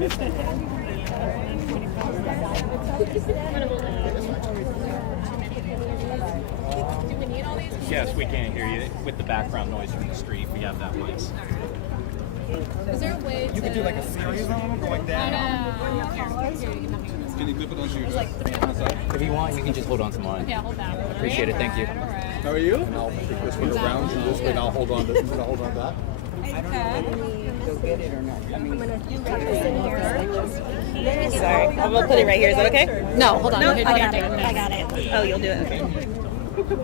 Yes, we can't hear you with the background noise from the street. We have that noise. Is there a way You could do like a series on them going down. Can you clip it onto your If you want, you can just hold on to mine. Yeah, hold that. Appreciate it. Thank you. How are you? And I'll take this one around and this way, and I'll hold on to that. Go get it or not? I mean, Sorry, I'm gonna put it right here. Is that okay? No, hold on. No, Here, I here, got it. take I got it. Oh, you'll do it. Okay.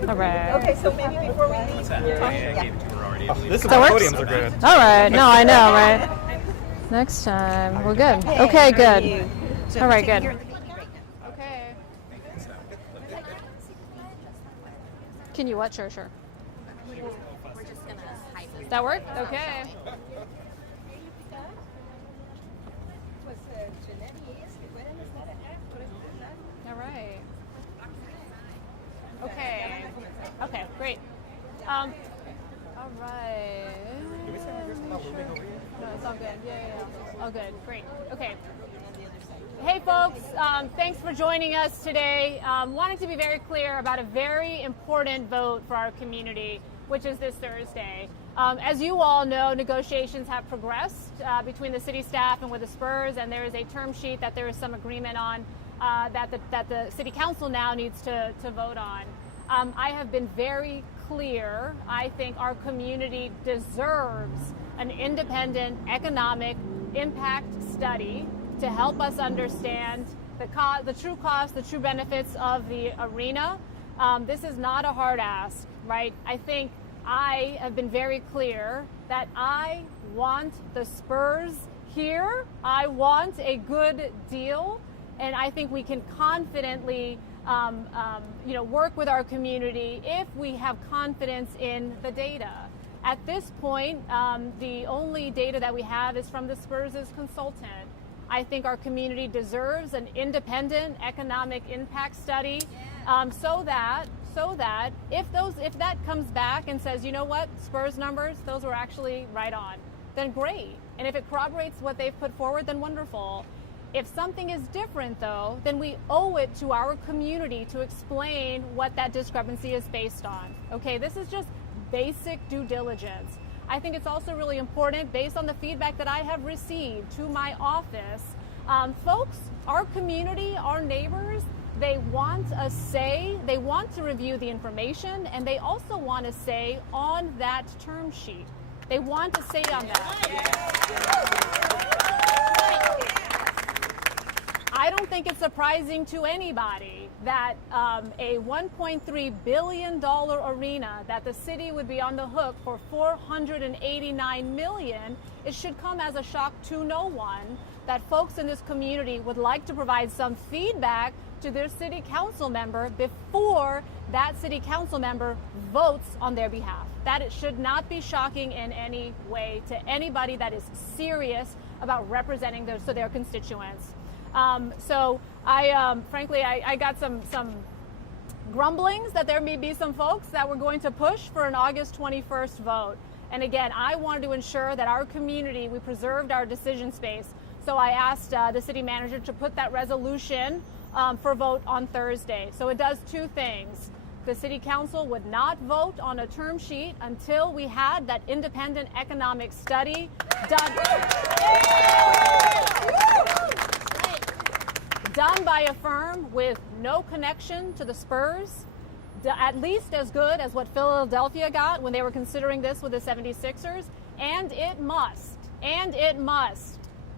All right. okay, so maybe before we leave, I gave it to her already. This is That why works? podiums are good. All right. No, I know, right? Next time. We're good. Okay, good. All right, good. Okay. Can you what? Sure. That work? Okay. All right. Okay. Okay, great. All right. No, it's all good. Yeah. All good. Great. Okay. Hey, folks. Thanks for joining us today. Wanted to be very clear about a very important vote for our community, which is this Thursday. As you all know, negotiations have progressed between the city staff and with the Spurs, and there is a term sheet that there is some agreement on that the city council now needs to vote on. I have been very clear. I think our community deserves an independent economic impact study to help us understand the true cost, the true benefits of the arena. This is not a hard ask, right? I think I have been very clear that I want the Spurs here. I want a good deal, and I think we can confidently work with our community if we have confidence in the data. At this point, the only data that we have is from the Spurs' consultant. I think our community deserves an independent economic impact study, so that if that comes back and says, you know what, Spurs numbers, those were actually right on, then great. And if it corroborates what they've put forward, then wonderful. If something is different, though, then we owe it to our community to explain what that discrepancy is based on. Okay, this is just basic due diligence. I think it's also really important, based on the feedback that I have received to my office, folks, our community, our neighbors, they want a say, they want to review the information, and they also want a say on that term sheet. They want to say on that. I don't think it's surprising to anybody that a $1.3 billion arena, that the city would be on the hook for $489 million. It should come as a shock to no one that folks in this community would like to provide some feedback to their city council member before that city council member votes on their behalf. That it should not be shocking in any way to anybody that is serious about representing their constituents. So frankly, I got some grumblings that there may be some folks that were going to push for an August 21st vote. And again, I wanted to ensure that our community, we preserved our decision space. So I asked the city manager to put that resolution for vote on Thursday. So it does two things. The city council would not vote on a term sheet until we had that independent economic study done by a firm with no connection to the Spurs, at least as good as what Philadelphia got when they were considering this with the 76ers. And it must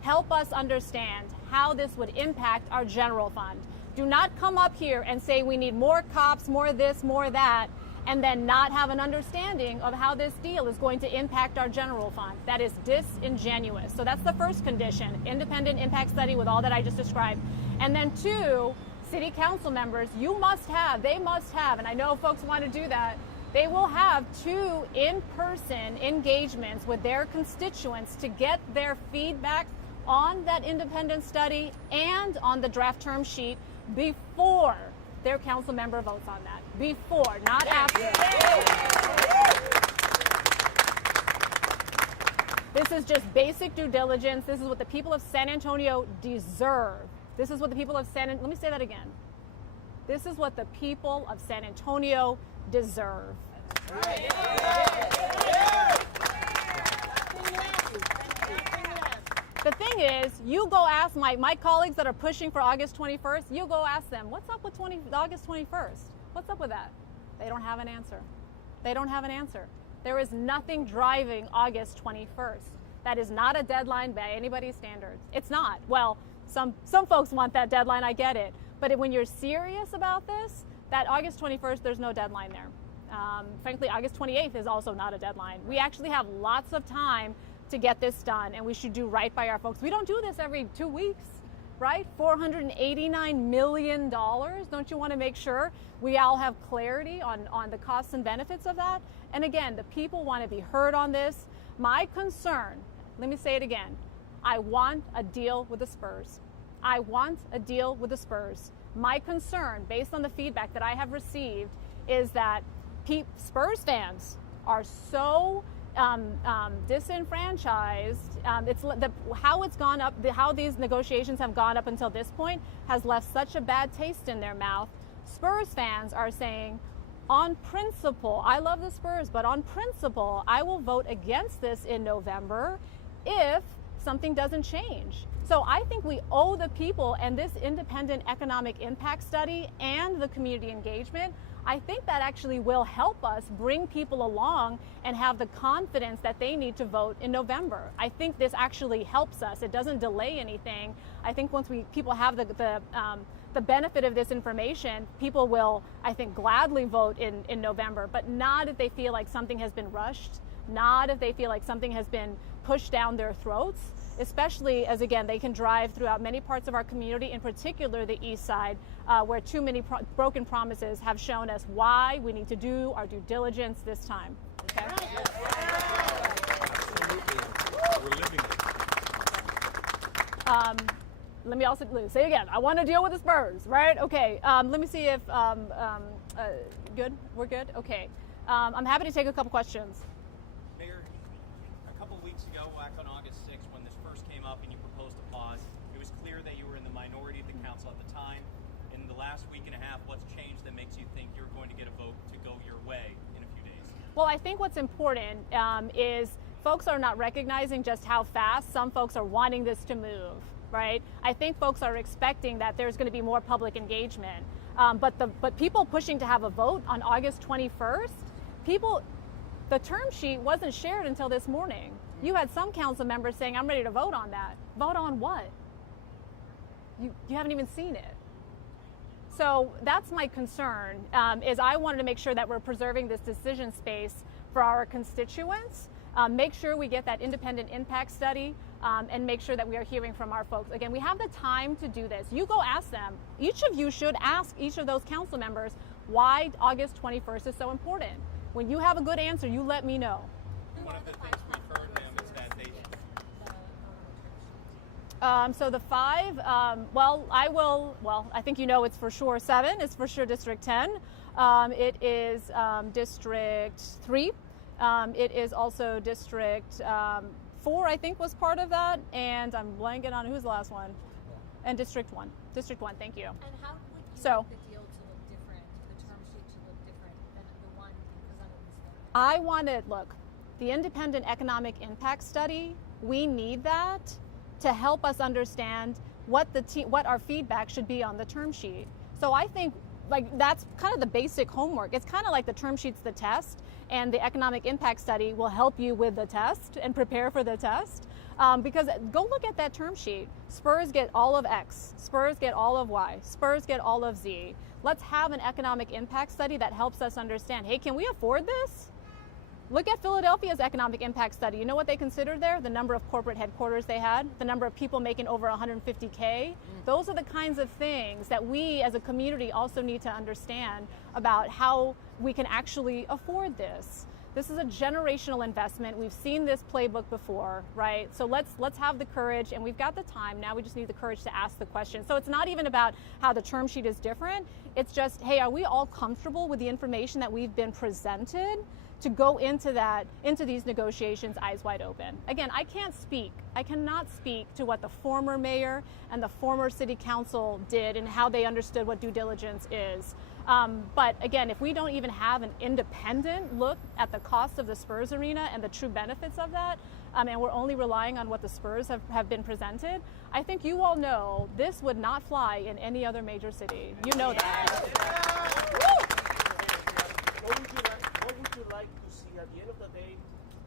help us understand how this would impact our general fund. Do not come up here and say we need more cops, more this, more that, and then not have an understanding of how this deal is going to impact our general fund. That is disingenuous. So that's the first condition, independent impact study with all that I just described. And then two, city council members, they must have, and I know folks want to do that, they will have 2 in-person engagements with their constituents to get their feedback on that independent study and on the draft term sheet before their council member votes on that. Before, not after. This is just basic due diligence. This is what the people of San Antonio deserve. This is what the people of let me say that again. This is what the people of San Antonio deserve. The thing is, you go ask my colleagues that are pushing for August 21st, you go ask them, what's up with August 21st? What's up with that? They don't have an answer. They don't have an answer. There is nothing driving August 21st. That is not a deadline by anybody's standards. It's not. Well, some folks want that deadline, I get it. But when you're serious about this, that August 21st, there's no deadline there. Frankly, August 28th is also not a deadline. We actually have lots of time to get this done, and we should do right by our folks. We don't do this every 2 weeks, right? $489 million. Don't you want to make sure we all have clarity on the costs and benefits of that? And again, the people want to be heard on this. My concern, let me say it again, I want a deal with the Spurs. I want a deal with the Spurs. My concern, based on the feedback that I have received, is that Spurs fans are so disenfranchised. How it's gone up, how these negotiations have gone up until this point has left such a bad taste in their mouth. Spurs fans are saying, on principle, I love the Spurs, but on principle, I will vote against this in November if something doesn't change. So I think we owe the people and this independent economic impact study and the community engagement, I think that actually will help us bring people along and have the confidence that they need to vote in November. I think this actually helps us. It doesn't delay anything. I think once people have the benefit of this information, people will, I think, gladly vote in November, but not if they feel like something has been rushed, not if they feel like something has been pushed down their throats, especially as, again, they can drive throughout many parts of our community, in particular the East Side, where too many broken promises have shown us why we need to do our due diligence this time. Okay? We're living it. Let me also say again, I want to deal with the Spurs, right? Okay, let me see if, good? We're good? Okay. I'm happy to take a couple questions. Mayor, a couple weeks ago, back on August 6th, when this first came up and you proposed a pause, it was clear that you were in the minority of the council at the time. In the last week and a half, what's changed that makes you think you're going to get a vote to go your way in a few days? Well, I think what's important is folks are not recognizing just how fast some folks are wanting this to move, right? I think folks are expecting that there's going to be more public engagement. But people pushing to have a vote on August 21st, the term sheet wasn't shared until this morning. You had some council members saying, I'm ready to vote on that. Vote on what? You haven't even seen it. So that's my concern, is I wanted to make sure that we're preserving this decision space for our constituents, make sure we get that independent impact study, and make sure that we are hearing from our folks. Again, we have the time to do this. You go ask them. Each of you should ask each of those council members why August 21st is so important. When you have a good answer, you let me know. One of the things we've heard, ma'am, is that they... So the 5, I think you know it's for sure 7. It's for sure District 10. It is District 3. It is also District 4, I think, was part of that. And I'm blanking on who's the last one. And District 1. District 1, thank you. And how would you So, like the deal to look different, the term sheet to look different than the one presented instead? I wanted, look, the independent economic impact study, we need that to help us understand what our feedback should be on the term sheet. So I think that's kind of the basic homework. It's kind of like the term sheet's the test, and the economic impact study will help you with the test and prepare for the test. Because go look at that term sheet. Spurs get all of X. Spurs get all of Y. Spurs get all of Z. Let's have an economic impact study that helps us understand, hey, can we afford this? Look at Philadelphia's economic impact study. You know what they considered there? The number of corporate headquarters they had, the number of people making over 150K. Those are the kinds of things that we as a community also need to understand about how we can actually afford this. This is a generational investment. We've seen this playbook before, right? So let's have the courage, and we've got the time. Now we just need the courage to ask the question. So it's not even about how the term sheet is different. It's just, hey, are we all comfortable with the information that we've been presented? to go into these negotiations eyes wide open. Again, I cannot speak to what the former mayor and the former city council did and how they understood what due diligence is. But again, if we don't even have an independent look at the cost of the Spurs arena and the true benefits of that, and we're only relying on what the Spurs have been presented, I think you all know this would not fly in any other major city. You know that. What would you like to see at the end of the day,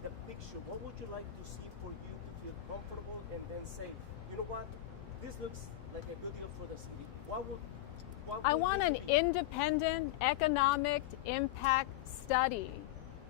the picture? What would you like to see for you to feel comfortable and then say, you know what, this looks like a good deal for the city? I want an independent economic impact study.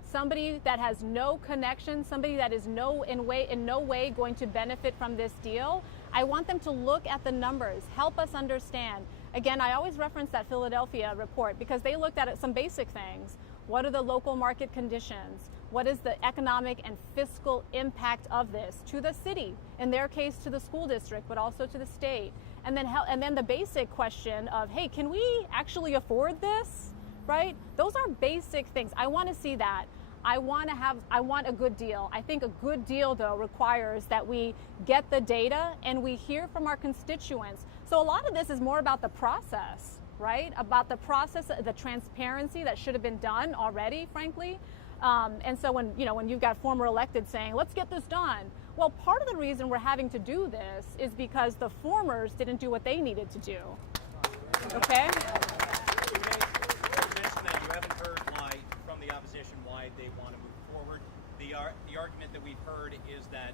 Somebody that has no connection, somebody that is in no way going to benefit from this deal. I want them to look at the numbers, help us understand. Again, I always reference that Philadelphia report because they looked at some basic things. What are the local market conditions? What is the economic and fiscal impact of this to the city? In their case, to the school district, but also to the state. And then the basic question of, hey, can we actually afford this? Right? Those are basic things. I want to see that. I want a good deal. I think a good deal, though, requires that we get the data and we hear from our constituents. So a lot of this is more about the process, right? About the process, the transparency that should have been done already, frankly. And so when you've got former elected saying, let's get this done. Well, part of the reason we're having to do this is because the formers didn't do what they needed to do. Okay? You mentioned that you haven't heard from the opposition why they want to move forward. The argument that we've heard is that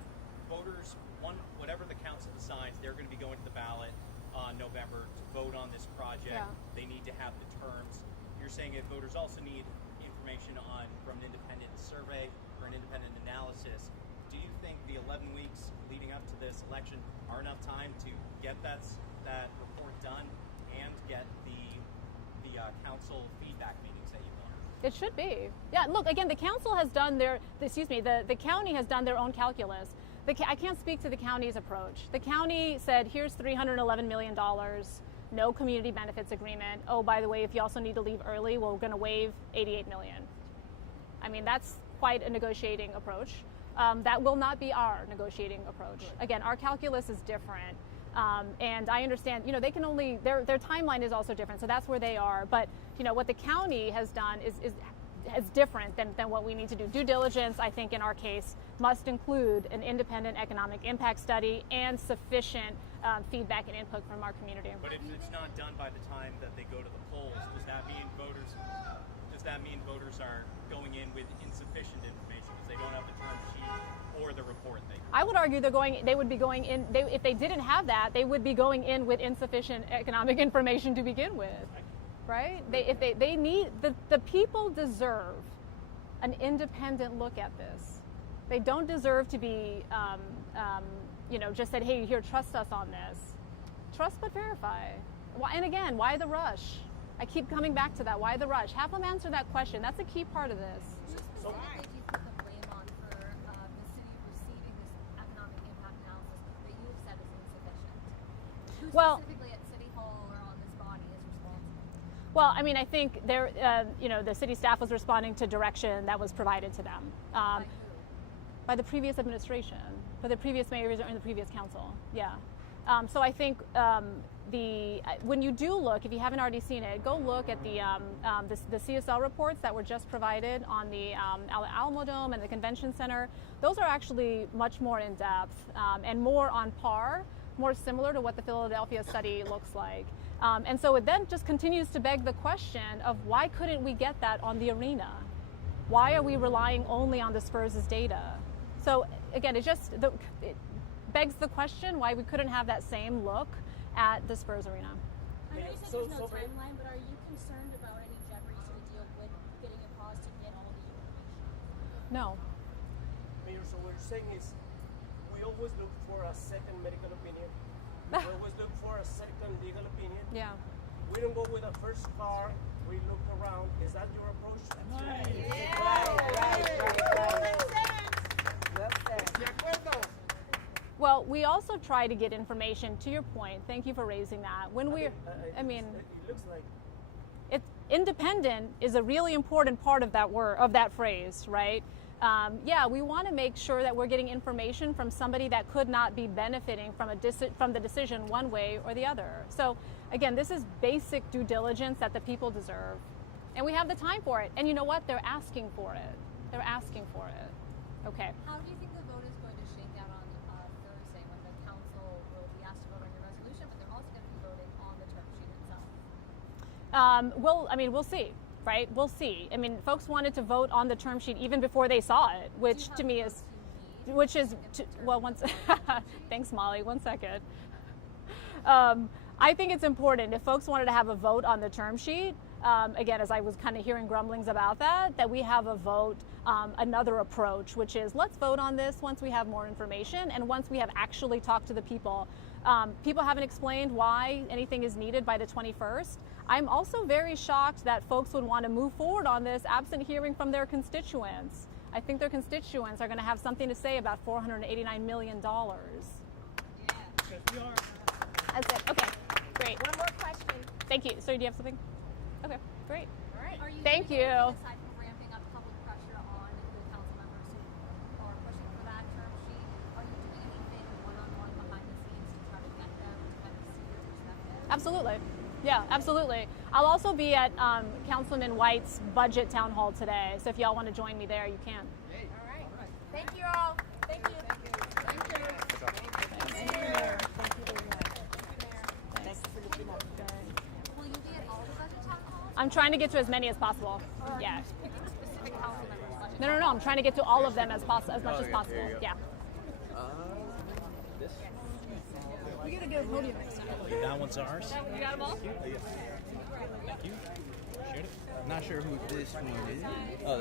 voters, whatever the council decides, they're going to be going to the ballot on November to vote on this project. Yeah. They need to have the terms. You're saying that voters also need information from an independent survey or an independent analysis. Do you think the 11 weeks leading up to this election are enough time to get that report done and get the council feedback meetings that you want? It should be. Yeah, look, again, the council has done the county has done their own calculus. I can't speak to the county's approach. The county said, here's $311 million, no community benefits agreement. Oh, by the way, if you also need to leave early, we're going to waive $88 million. I mean, that's quite a negotiating approach. That will not be our negotiating approach. Again, our calculus is different. And I understand, they can only, their timeline is also different, so that's where they are. But, what the county has done is different than what we need to do. Due diligence, I think, in our case, must include an independent economic impact study and sufficient feedback and input from our community. But if it's not done by the time that they go to the polls, does that mean voters are going in with insufficient information because they don't have the term sheet or the report? I would argue they would be going in, if they didn't have that, they would be going in with insufficient economic information to begin with. Right? The people deserve an independent look at this. They don't deserve to be, just said, hey, here, trust us on this. Trust but verify. And again, why the rush? I keep coming back to that. Why the rush? Have them answer that question. That's a key part of this. So what did you put the blame on for the city receiving this economic impact analysis that you have said is insufficient? Who specifically at City Hall or on this body is responsible? Well, I mean, I think the city staff was responding to direction that was provided to them By who? by the previous administration, by the previous mayors and the previous council. Yeah. So I think when you do look, if you haven't already seen it, go look at the CSL reports that were just provided on the Alamo Dome and the Convention Center. Those are actually much more in depth and more on par, more similar to what the Philadelphia study looks like. And so it then just continues to beg the question of why couldn't we get that on the arena? Why are we relying only on the Spurs' data? So again, it begs the question why we couldn't have that same look at the Spurs arena. I know you said there's no timeline, but are you concerned about any jeopardy to the deal with getting a pause to get all the information? No. Mayor, so what you're saying is we always look for a second medical opinion. We always look for a second legal opinion. Yeah. We don't go with a first car. We look around. Is that your approach? Right. Well, we also try to get information, to your point. Thank you for raising that. When we're, It looks like independent is a really important part of that word, of that phrase, right? Yeah, we want to make sure that we're getting information from somebody that could not be benefiting from from the decision one way or the other. So again, this is basic due diligence that the people deserve, and we have the time for it. And you know what? They're asking for it. They're asking for it. Okay. How do you think the vote is going to shake out on Thursday when the council will be asked to vote on your resolution, but they're also going to be voting on the term sheet itself? We'll see, right? We'll see. I mean, folks wanted to vote on the term sheet even before they saw it, which to me is, thanks, Molly. 1 second. I think it's important if folks wanted to have a vote on the term sheet. Again, as I was kind of hearing grumblings about that we have a vote, another approach, which is let's vote on this once we have more information and once we have actually talked to the people. People haven't explained why anything is needed by the 21st. I'm also very shocked that folks would want to move forward on this absent hearing from their constituents. I think their constituents are going to have something to say about $489 million. That's it. Okay, great. One more question. Thank you. So do you have something? Okay, great. All right. Are you Thank doing you. anything aside from ramping up public pressure on the council members who are pushing for that term sheet? Are you doing anything one-on-one behind the scenes to try to get them to kind of see your perspective? Absolutely. Yeah, absolutely. I'll also be at Councilman White's budget town hall today. So if y'all want to join me there, you can. All right. Thank you all. Thank you. Thank you. Thank you. Mayor. Thank you very much. Thanks for looking up. Will you be at all the budget town halls? I'm trying to get to as many as possible. Yeah. Picking specific council members' budget. No. I'm trying to get to all of them as much as possible. Yeah. We gotta get a podium next time. That one's ours. You got them all? Thank you. Appreciate it. Not sure who this one is. Oh, there you go.